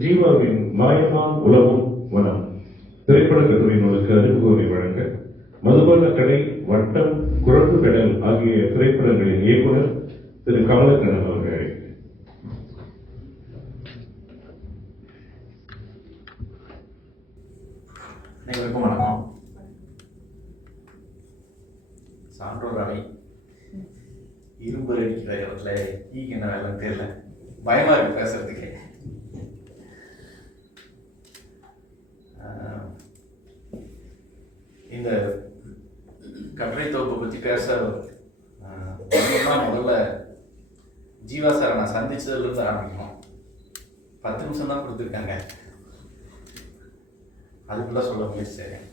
ஜீவாவின் மாயமான் உலகம் வனம். திரைப்பட கட்டுரை அறிமுகமை வழங்க மதுபான கடை வட்டம் குரங்கு கடல் ஆகிய திரைப்படங்களின் இயக்குனர் திரு கமலக்கண்ணன் அவர்கள் அனைவருக்கும் வணக்கம். சான்றோர் அணை இரும்பு அடிக்கிற இடத்துல ஈக்கு என்ன வேலைன்னு தெரியல. பயமா இருக்கு பேசுறதுக்கே ஆஹ், இந்த கட்டுரை தொகுப்பை பற்றி பேச ஆஹ், வரணும்னா முதல்ல ஜீவா சாரை நான் ஆரம்பிக்கணும். பத்து நிமிஷம் தான் கொடுத்துருக்காங்க. அதுக்குள்ள சொல்ல முயற்சி செய்றேன்.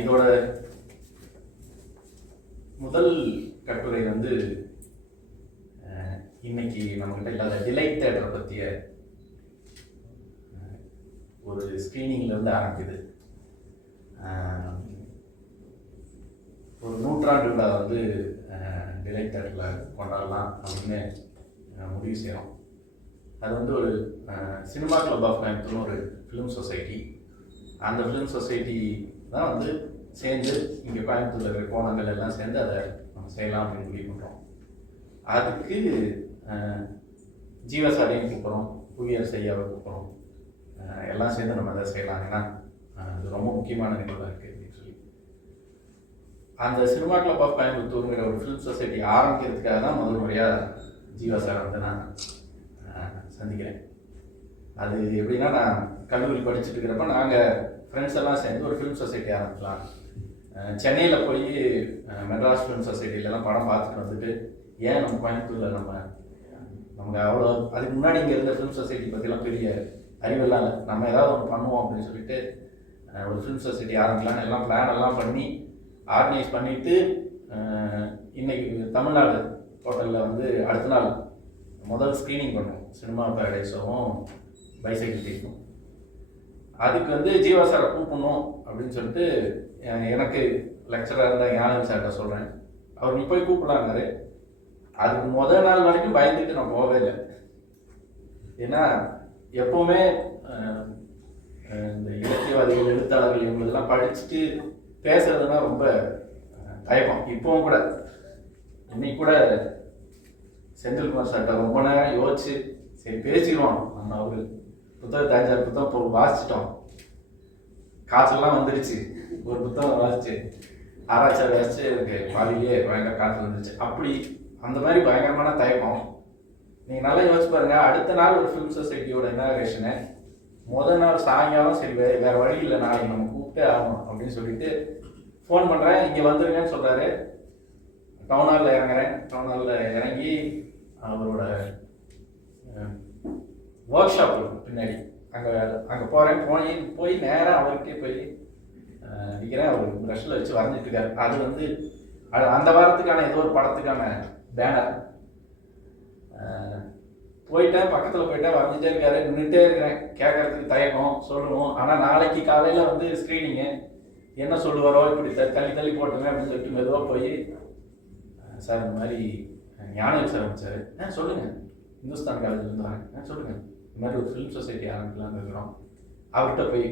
இதோட முதல் கட்டுரை வந்து இன்னைக்கு நம்மகிட்ட இல்லாத டிலைட் தேட்டரை பற்றிய ஒரு ஸ்க்ரீனிங்லேருந்து ஆரம்பிக்குது. ஒரு நூற்றாண்டு விழா வந்து டிலைட் தேட்டரில் கொண்டாடலாம் அப்படின்னு முடிவு செய்கிறோம் அது வந்து ஒரு சினிமா கிளப் ஆஃப் கோயம்புத்தூர்னு ஒரு ஃபிலிம் சொசைட்டி அந்த ஃபிலிம் சொசைட்டி தான் வந்து சேர்ந்து இங்கே கோயம்புத்தூரில் இருக்கிற கோணங்கள் எல்லாம் சேர்ந்து அதை நம்ம செய்யலாம் அப்படின்னு முடிவு பண்ணுறோம் அதுக்கு அஹ், ஜீவசாரியும் கூப்பிட்றோம் புவியர் செய்யாவை கூப்பிட்றோம். எல்லாம் சேர்ந்து நம்ம அதை செய்யலாம். ஏன்னா அது ரொம்ப முக்கியமான நிகழ்வாக இருக்குது அந்த சினிமா கிளப் ஆஃப் கோயம்புத்தூருங்கிற ஒரு ஃபிலிம் சொசைட்டி ஆரம்பிக்கிறதுக்காக தான் முதல் முறையாக ஜீவா சார் வந்து நான் சந்திக்கிறேன். அது எப்படின்னா நான் கல்லூரி படிச்சுட்டு இருக்கிறப்ப நாங்கள் ஃப்ரெண்ட்ஸ் எல்லாம் சேர்ந்து ஒரு ஃபிலிம் சொசைட்டி ஆரம்பிக்கலாம். சென்னையில் போய் மெட்ராஸ் ஃபிலிம் சொசைட்டிலலாம் படம் பார்த்துட்டு வந்துட்டு ஏன் நம்ம கோயம்புத்தூரில் நம்ம நமக்கு அவ்வளோ அதுக்கு முன்னாடி இங்கே இருந்த ஃபிலிம் சொசைட்டி பற்றிலாம் பெரிய அறிவெல்லாம் இல்லை. நம்ம ஏதாவது ஒன்று பண்ணுவோம் அப்படின்னு சொல்லிட்டு ஒரு ஃபிலிம் சொசைட்டி ஆரம்பிக்கலாம்னு எல்லாம் பிளான் எல்லாம் பண்ணி ஆர்கனைஸ் பண்ணிவிட்டு இன்றைக்கி இன்னைக்கு தமிழ்நாடு ஹோட்டலில் வந்து அடுத்த நாள் முதல் ஸ்க்ரீனிங் பண்ணோம் சினிமா பேரடைஸும் பைசைக்கிள் டீக்கும் அதுக்கு வந்து ஜீவா சாரை கூப்பிடணும் அப்படின்னு சொல்லிட்டு எனக்கு லெக்சராக இருந்தால் ஞானம் சார்கிட்ட சொல்கிறேன் அவர் நீ போய் கூப்பிடலாங்கிறாரு அதுக்கு முதல் நாள் வரைக்கும் பயந்துட்டு நான் போகவே இல்லை. ஏன்னா எப்போவுமே இந்த இலக்கியவாதிகள் எழுத்தாளர்கள் இவங்களெல்லாம் படிச்சுட்டு பேசுறதுனா ரொம்ப தயக்கம். இப்பவும் கூட இன்னைக்கு கூட செந்தில்குமார் சார்கிட்ட ரொம்ப நேரம் யோசிச்சு சரி பேசிடுவோம் நம்ம அவரு புத்தகத்தை அஞ்சாறு புத்தகம் இப்போ வாசிச்சிட்டோம். காய்ச்சல்லாம் வந்துருச்சு. ஒரு புத்தகம் வாசிச்சு ஆராய்ச்சி வாசிச்சு எனக்கு பாதியிலேயே பயங்கர காய்ச்சல் வந்துருச்சு. அப்படி அந்த மாதிரி பயங்கரமான தயக்கம். நீங்கள் நல்லா யோசிச்சு பாருங்க அடுத்த நாள் ஒரு ஃபிலிம் சொசைட்டியோட இனாகரேஷனு முதல் நாள் சாயங்காலம் சரி வேறு வேற வழி இல்லை நாளைக்கு நம்ம கூப்பிட்டே ஆகணும் அப்படின்னு சொல்லிட்டு ஃபோன் பண்ணுறேன் இங்கே வந்துருங்கன்னு சொல்கிறாரு டவுன் ஹாலில் இறங்குறேன். டவுன் ஹாலில் இறங்கி அவரோட ஒர்க் ஷாப் பின்னாடி. அங்கே அங்கே போகிறேன் போய் போய் நேராக அவருக்கே போய் நிற்கிறேன் அவர் ப்ரஷில் வச்சு வரைஞ்சிட்டு இருக்காரு. அது வந்து அது அந்த வாரத்துக்கான ஏதோ ஒரு படத்துக்கான பேனர் போயிட்டேன். பக்கத்தில் போயிட்டேன். வரைஞ்சிட்டே இருக்காரு. நின்றுட்டே இருக்கிறேன். கேட்கறதுக்கு தயக்கம். சொல்லணும். ஆனால் நாளைக்கு காலையில் வந்து ஸ்க்ரீனிங்கு என்ன சொல்லுவாரோ இப்படி தள்ளி தள்ளி போட்டுங்க அப்படின்னு சொல்லிட்டு மெதுவாக போய் சார் இந்த மாதிரி ஞானம் சார் வச்சாரு ஆ சொல்லுங்கள் இந்துஸ்தான் காலேஜ்லேருந்து வரேன். ஆ சொல்லுங்கள் இந்த மாதிரி ஒரு ஃபிலிம் சொசைட்டி ஆரம்பிக்கலாம்னு இருக்கிறோம். அவர்கிட்ட போய்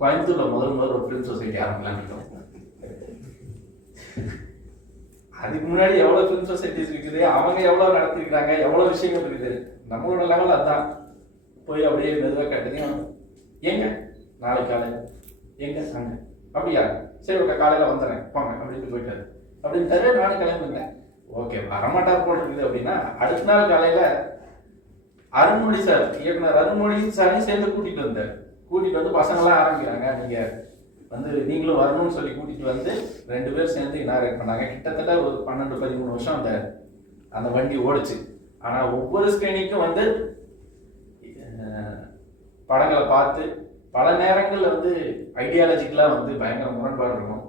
கோயம்புத்தூர்ல முதல் முதல் ஒரு ஃபிலிம் சொசைட்டி ஆரம்பிக்கலாம்னு இருக்கிறோம் அதுக்கு முன்னாடி எவ்வளோ ஃபிலிம் சொசைட்டிஸ் இருக்குது அவங்க எவ்வளோ நடத்திருக்கிறாங்க எவ்வளோ விஷயங்கள் இருக்குது. நம்மளோட லெவல் அதான். போய் அப்படியே மெதுவாக கட்டுங்க. எங்க நாளைக்கு காலை எங்க அங்க. அப்படியா? சரி ஓகே காலையில் வந்துடுறேன். போங்க அப்படின்னு போயிட்டாரு. அப்படின்னு அப்படின்ட்டாரு நானும் கிளம்பிருந்தேன் ஓகே வரமாட்டார் போல் இருக்குது அப்படின்னா அடுத்த நாள் காலையில் அருண்மொழி சார் இயக்குனர் அருண்மொழி சாரையும் சேர்ந்து கூட்டிட்டு வந்தார். கூட்டிட்டு வந்து பசங்களாம் ஆரம்பிக்கிறாங்க. நீங்கள் வந்து நீங்களும் வரணும்னு சொல்லி கூட்டிகிட்டு வந்து ரெண்டு பேரும் சேர்ந்து இனாரேட் பண்ணாங்க. கிட்டத்தட்ட ஒரு பன்னெண்டு பதிமூணு வருஷம் அந்த அந்த வண்டி ஓடுச்சு. ஆனால் ஒவ்வொரு ஸ்கிரீனிங்க்கும் வந்து படங்களை பார்த்து பல நேரங்கள்ல வந்து ஐடியாலஜிக்கலாக வந்து பயங்கர முரண்பாடு இருக்கும்.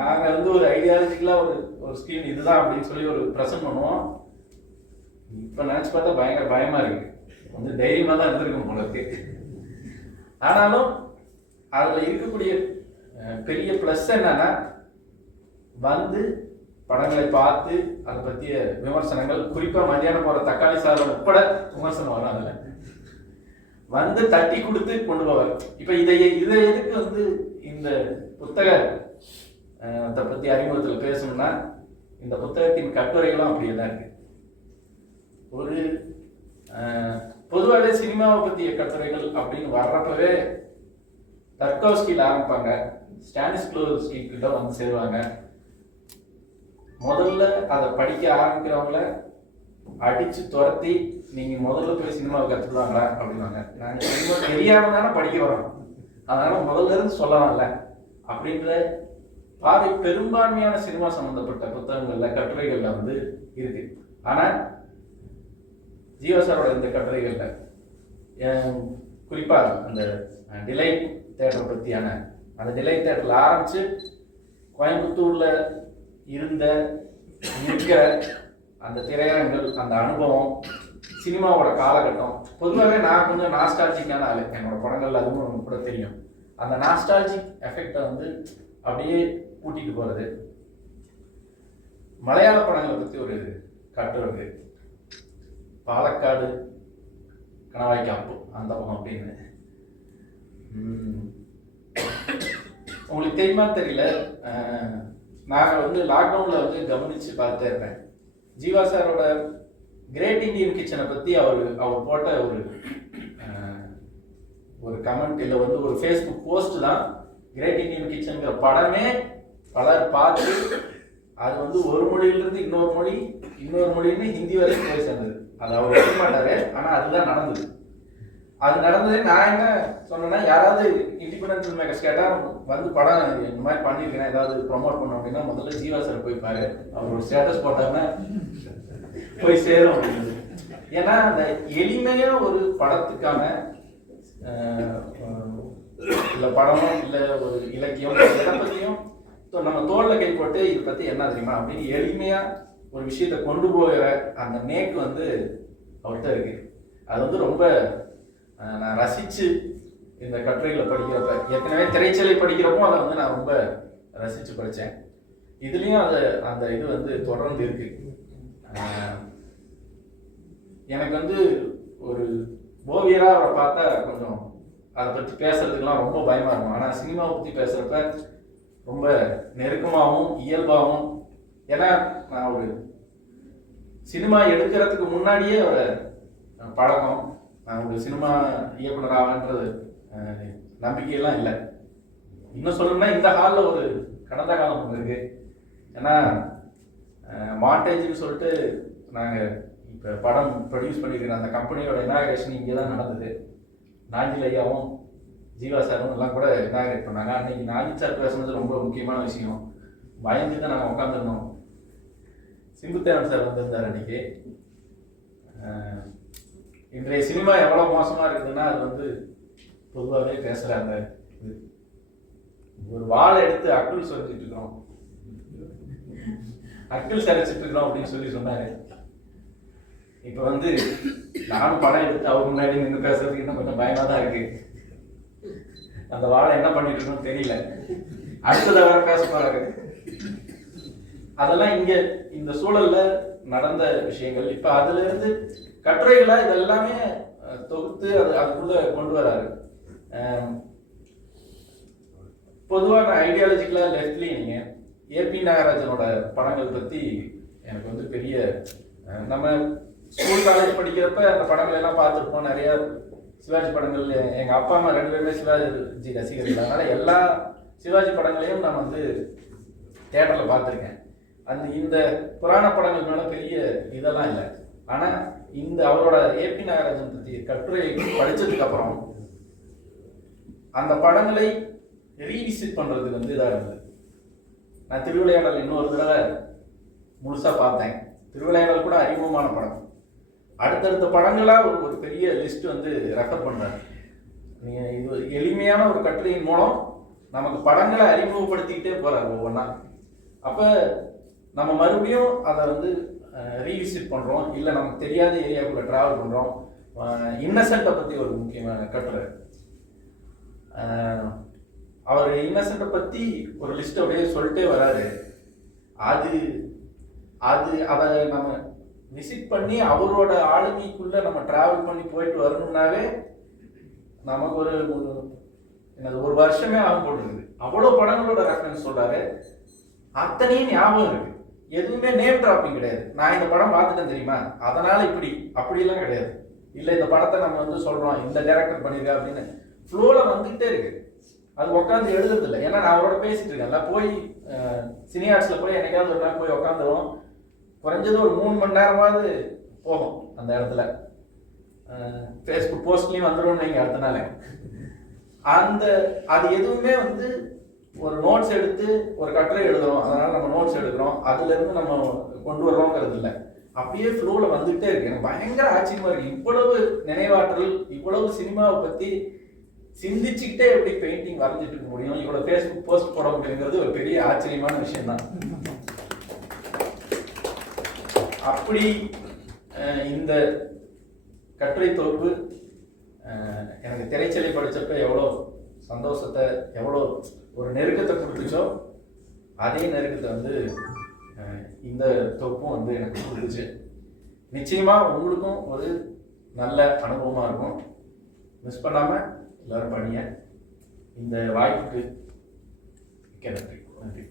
நாங்க வந்து ஒரு ஐடியாலஜிக்கலாக ஒரு ஒரு ஸ்கீம் இதுதான் அப்படின்னு சொல்லி ஒரு ப்ரெசென்ட் பண்ணுவோம். இப்ப நினைச்சு பார்த்தா பயங்கர பயமா இருக்கு. வந்து தைரியமா தான் இருந்திருக்கும் உங்களுக்கு ஆனாலும் அதுல இருக்கக்கூடிய பெரிய ப்ளஸ் என்னன்னா வந்து படங்களை பார்த்து அதை பற்றிய விமர்சனங்கள் குறிப்பாக மதியானம் போகிற தக்காளி சாதம் உட்பட விமர்சனம் வரும் அதில் வந்து தட்டி கொடுத்து கொண்டு போவார். இப்போ இதை இதை எதுக்கு வந்து இந்த புத்தக அஹ், பற்றி அறிமுகத்தில் பேசணும்னா இந்த புத்தகத்தின் கட்டுரைகளும் அப்படியே தான் இருக்கு. ஒரு பொதுவாகவே சினிமாவை பற்றிய கட்டுரைகள் அப்படின்னு வர்றப்பவே தர்கோஸ்கியில் ஆரம்பிப்பாங்க. ஸ்டானிஸ்க்ளோஸ்கி கிட்ட வந்து சேருவாங்க. முதல்ல அதை படிக்க ஆரம்பிக்கிறவங்கள அடிச்சு துரத்தி நீங்க முதல்ல போய் சினிமாவை கத்துக்கலாங்களா அப்படின்னாங்க. நாங்க சினிமா தெரியாம தானே படிக்க வரோம். அதனால முதல்ல இருந்து சொல்லலாம்ல. அப்படின்ற பாதை பெரும்பான்மையான சினிமா சம்பந்தப்பட்ட புத்தகங்கள்ல கட்டுரைகள்ல வந்து இருக்கு. ஆனா ஜீவா சாரோட இந்த கட்டுரைகள்ல குறிப்பா அந்த டிலை தேட்டரை பத்தியான அந்த டிலை தேட்டரில் ஆரம்பிச்சு கோயம்புத்தூர்ல இருந்த இருக்கிற அந்த திரையரங்கள் அந்த அனுபவம் சினிமாவோட காலகட்டம் பொதுவாகவே நான் கொஞ்சம் நாஸ்டாலஜிக்கான ஆளு. என்னோட படங்கள் அதுவும் உங்களுக்கு கூட தெரியும். அந்த நாஸ்டாலஜிக் எஃபெக்டை வந்து அப்படியே கூட்டிகிட்டு போகிறது மலையாள படங்களை பற்றி ஒரு கட்டுறது பாலக்காடு கணவாய் காப்பு அந்த பக்கம் அப்படின்னு. உங்களுக்கு தெரியுமா தெரியல. நாங்கள் வந்து லாக்டவுனில் வந்து கவனித்து பார்த்துட்டே இருப்பேன் ஜீவா சாரோட கிரேட் இந்தியன் கிச்சனை பத்தி அவர் அவர் போட்ட ஒரு ஒரு கமெண்ட் இல்லை வந்து ஒரு ஃபேஸ்புக் போஸ்ட் தான் கிரேட் இந்தியன் கிச்சனுங்கிற படமே பலர் பார்த்து அது வந்து ஒரு மொழியிலிருந்து இன்னொரு மொழி இன்னொரு மொழின்னு ஹிந்தி வரைக்கும் போய் சேர்ந்தது. அது அவர் சொல்ல மாட்டாரு ஆனால் அதுதான் நடந்தது. அது நடந்தது நான் என்ன சொன்னேன்னா யாராவது இண்டிபெண்டன்ட் ஃபில்ம் மேக்கர்ஸ் கேட்டால் வந்து படம் இந்த மாதிரி பண்ணியிருக்கேன் ஏதாவது ப்ரொமோட் பண்ணோம் அப்படின்னா முதல்ல ஜீவா சார் போய் பாரு அவர் ஒரு ஸ்டேட்டஸ் போட்டாங்கன்னா போய் சேரும் அப்படின்னு. ஏன்னா அந்த எளிமையாக ஒரு படத்துக்கான இல்லை படமோ இல்லை ஒரு இலக்கியம் எதை பற்றியும் தோ- நம்ம தோளில் கை போட்டு இதை பற்றி என்ன தெரியுமா அப்படின்னு எளிமையாக ஒரு விஷயத்தை கொண்டு போகிற அந்த மேக் வந்து அவர்கிட்ட இருக்கு அது வந்து ரொம்ப நான் ரசித்து இந்த கட்டுரைகளை படிக்கிறப்ப ஏற்கனவே திரைச்சலை படிக்கிறப்போ அதை வந்து நான் ரொம்ப ரசித்து படித்தேன் இதுலேயும் அது அந்த இது வந்து தொடர்ந்து இருக்கு. எனக்கு வந்து ஒரு ஓவியராக அவரை பார்த்தா கொஞ்சம் அதை பற்றி பேசுறதுக்கெல்லாம் ரொம்ப பயமாக இருக்கும். ஆனால் சினிமாவை பற்றி பேசுகிறப்ப ரொம்ப நெருக்கமாகவும் இயல்பாகவும் ஏன்னா நான் ஒரு சினிமா எடுக்கிறதுக்கு முன்னாடியே அவரை பழக்கம் நான் ஒரு சினிமா இயக்குனர் ஆவேன்றது நம்பிக்கையெல்லாம் இல்லை. இன்னும் சொல்லணும்னா இந்த காலில் ஒரு கடந்த காலம் ஒன்று இருக்கு ஏன்னா மாண்டேஜ்னு சொல்லிட்டு நாங்கள் இப்போ படம் ப்ரொடியூஸ் பண்ணியிருக்கிற அந்த கம்பெனியோட இனாகிரேஷன் இங்கே தான் நடந்தது. நாஞ்சில் ஐயாவும் ஜீவா சாரும் எல்லாம் கூட இனாகிரேட் பண்ணாங்க. அன்னைக்கு நாஞ்சி சார் பேசுனது ரொம்ப முக்கியமான விஷயம். பயந்து தான் நாங்கள் உட்காந்துருந்தோம் சிம்புத்தேவன் சார் வந்திருந்தார் அன்னைக்கு. இன்றைய சினிமா எவ்வளோ மோசமாக இருக்குதுன்னா அது வந்து பொதுவாகவே பேசுறாங்க. இது ஒரு வாழை எடுத்து அக்குள் சொல்லிட்டு இருக்கிறோம். அக்கில் சரிச்சிட்டு இருக்கிறோம் அப்படின்னு சொல்லி சொன்னாரு. இப்ப வந்து நானும் படம் எடுத்து அவர் முன்னாடி நின்று பேசுறதுக்கு இன்னும் கொஞ்சம் பயமா தான் இருக்கு. அந்த வாழை என்ன பண்ணிட்டு இருக்கோம்னு தெரியல. அடுத்த வர பேச போறாரு. அதெல்லாம் இங்க இந்த சூழல்ல நடந்த விஷயங்கள். இப்ப அதுல இருந்து கட்டுரைகளா இதெல்லாமே தொகுத்து அது அதுக்குள்ள கொண்டு வராரு. பொதுவாக பொதுவா நான் ஐடியாலஜிக்கலா லெஃப்ட்லயும் நீங்க ஏபி நாகராஜனோட படங்கள் பத்தி எனக்கு வந்து பெரிய நம்ம ஸ்கூல் காலேஜ் படிக்கிறப்ப அந்த படங்கள் எல்லாம் பார்த்துருப்போம். நிறைய சிவாஜி படங்கள் எங்க அப்பா அம்மா ரெண்டு பேருமே சிவாஜி ரசிகர்கள். அதனால எல்லா சிவாஜி படங்களையும் நான் வந்து தேட்டர்ல பார்த்துருக்கேன். அந்த இந்த புராண படங்கள் மேல பெரிய இதெல்லாம் இல்லை. ஆனா இந்த அவரோட ஏபி நாகராஜன் பத்தி கட்டுரை படிச்சதுக்கு அப்புறம் அந்த படங்களை ரீவிசிட் பண்றதுக்கு வந்து இதாக இருந்தது. நான் திருவிளையாடல் இன்னொரு தடவை முழுசா பார்த்தேன். திருவிளையாடல் கூட அறிமுகமான படம். அடுத்தடுத்த படங்களா ஒரு ஒரு பெரிய லிஸ்ட் வந்து ரெஃபர் பண்றாரு. நீங்கள் இது எளிமையான ஒரு கட்டுரையின் மூலம் நமக்கு படங்களை அறிமுகப்படுத்திக்கிட்டே போறாரு ஒவ்வொன்றா அப்போ நம்ம மறுபடியும் அதை வந்து ரீவிசிட் பண்ணுறோம் இல்லை நமக்கு தெரியாத ஏரியாவுக்குள்ள ட்ராவல் பண்ணுறோம் இன்னசென்ட்டை பற்றி ஒரு முக்கியமான கட்டுரை. அவர் இன்னசென்ட்டை பற்றி ஒரு லிஸ்ட் அப்படியே சொல்லிட்டே வராரு. அது அது அதை நம்ம விசிட் பண்ணி அவரோட ஆளுமைக்குள்ள நம்ம டிராவல் பண்ணி போயிட்டு வரணும்னாவே நமக்கு ஒரு என்னது ஒரு வருஷமே ஆகும் போட்டுருக்குது. அவ்வளோ படங்களோட ரெஃபரன்ஸ் சொல்கிறாரு அத்தனையும் ஞாபகம் இருக்கு. எதுவுமே நேம் டிராப்பிங் கிடையாது. நான் இந்த படம் பார்த்துட்டேன் தெரியுமா? அதனால இப்படி அப்படிலாம் கிடையாது. இல்லை இந்த படத்தை நம்ம வந்து சொல்றோம் இந்த டேரக்டர் பண்ணிருக்கா அப்படின்னு ஃப்ளோவில் வந்துகிட்டே இருக்கு. அது உட்காந்து எழுதுறது இல்லை. ஏன்னா நான் அவரோட பேசிட்டு இருக்கேன்ல போய் சினி ஆர்ட்ஸில் போய் என்னைக்காவது ஒரு நாள் போய் உட்காந்துருவோம் குறைஞ்சது ஒரு மூணு மணி நேரமாவது போகும் அந்த இடத்துல. ஃபேஸ்புக் போஸ்ட்லேயும் வந்துடும் நீங்கள் அடுத்த நாள். அந்த அது எதுவுமே வந்து ஒரு நோட்ஸ் எடுத்து ஒரு கட்டுரை எழுதுறோம். அதனால நம்ம நோட்ஸ் எடுக்கிறோம். அதுல இருந்து நம்ம கொண்டு வர்றோங்கிறது இல்லை. அப்படியே ஃப்ளோவில் வந்துகிட்டே இருக்கு. எனக்கு பயங்கர ஆச்சரியமா இருக்கு. இவ்வளவு நினைவாற்றல் இவ்வளவு சினிமாவை பத்தி சிந்திச்சுக்கிட்டே எப்படி பெயிண்டிங் வரைஞ்சிட்டு இருக்க முடியும்? இவ்வளவு ஃபேஸ்புக் போஸ்ட் போட முடியுங்கிறது ஒரு பெரிய ஆச்சரியமான விஷயம் தான் அப்படி இந்த கட்டுரை தொகுப்பு எனக்கு திரைச்சலை படித்தப்ப எவ்வளோ சந்தோஷத்தை எவ்வளோ ஒரு நெருக்கத்தை கொடுத்துச்சோ அதே நெருக்கத்தை வந்து இந்த தொப்பும் வந்து எனக்கு கொடுத்துச்சு. நிச்சயமா உங்களுக்கும் ஒரு நல்ல அனுபவமா இருக்கும். மிஸ் பண்ணாம எல்லாரும் பண்ணிய இந்த வாய்ப்புக்கு மிக்க நன்றி. நன்றி.